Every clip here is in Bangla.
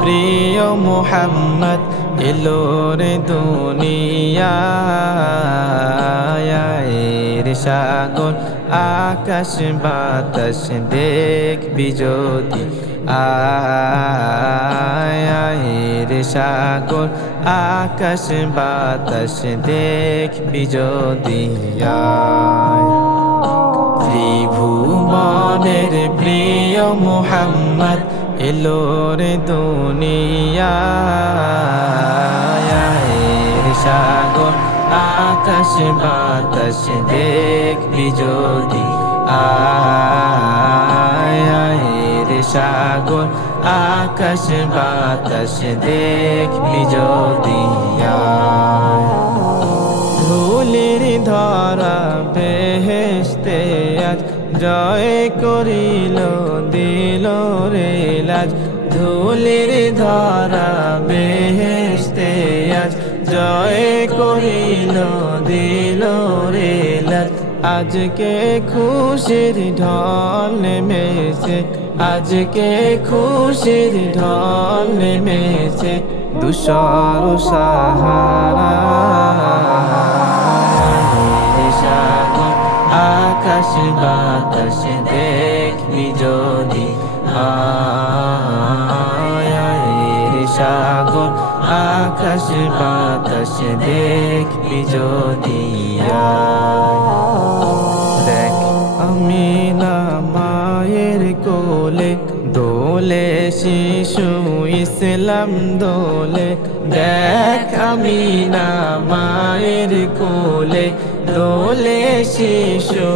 প্রিয় মোহাম্মদ, এলো রে দুনিয়ায়। রে সাগর আকাশ বাতাস দেখবি যদি। আয় রে সাগর আকাশ বাতাস দেখবি যদি। ত্রিভুবনের প্রিয় মোহাম্মদ এলো রে দুনিয়ায় সাগর, আকাশ বাতাস দেখবি যদি। আয় রে সাগর, আকাশ বাতাস দেখবি যদি। জয় করিল, দিল রে লাজ। ধুলির ধরা বেহেস্তে আজ। জয় করিল, দিল রে লাজ। আজকে খুশির ঢল নেমেছে, আজকে খুশির ঢল নেমেছে। দুসর সাহারা আকাশ বাতাস দেখবি যদি। আয় সাগর, আকাশ বাতাস দেখবি যদি। দেখ, আমি না মায়ের কোলে, দোলে শিশু ইসলাম দোলে। দেখ, আমি না মায়ের কোলে দোলে শিশু,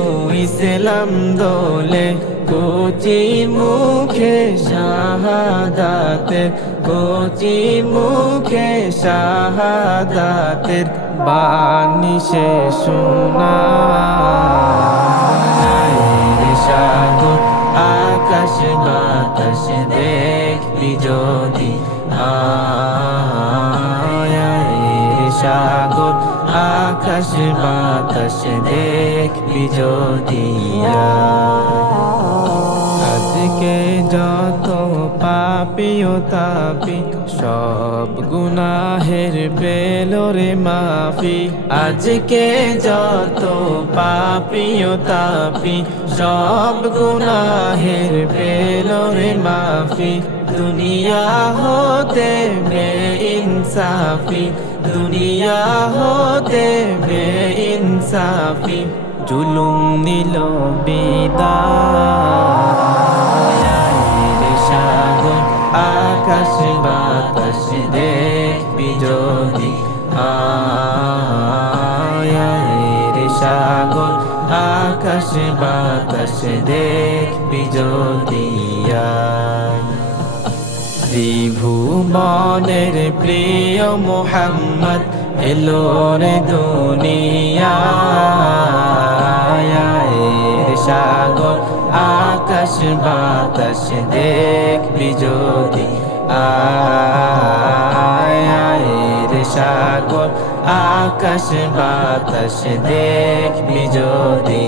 ইসলাম দোলে। কোচি মুখে শাহাদাতের, কোচি মুখে শাহাদাতের বাণী সে শোনা। সাগর, আকাশ বাতাস দেখবি যদি আয় সাগর আকাশ বাতাস দেখবি যদি আজকে যত পাপিও তাপি, সব গুনাহের বেলোরে মাফি। আজকে যত পাপিও তাপি, সব গুনাহের বেলোরে মাফি। দুনিয়া হতে বে ইনসাফি। দুনিয়া হতে বে ইনসাফি জুলুম দিল বিদায়। সাগর, আকাশ, বাতাস দেখবি যদি। আয় রে সাগর, আকাশ, বাতাস দেখবি যদি। ত্রিভুবনের প্রিয় মোহাম্মদ এলো রে দুনিয়ায় সাগর আকাশ বাতাস দেখবি যদি। আয় রে সাগর আকাশ বাতাস দেখবি যদি।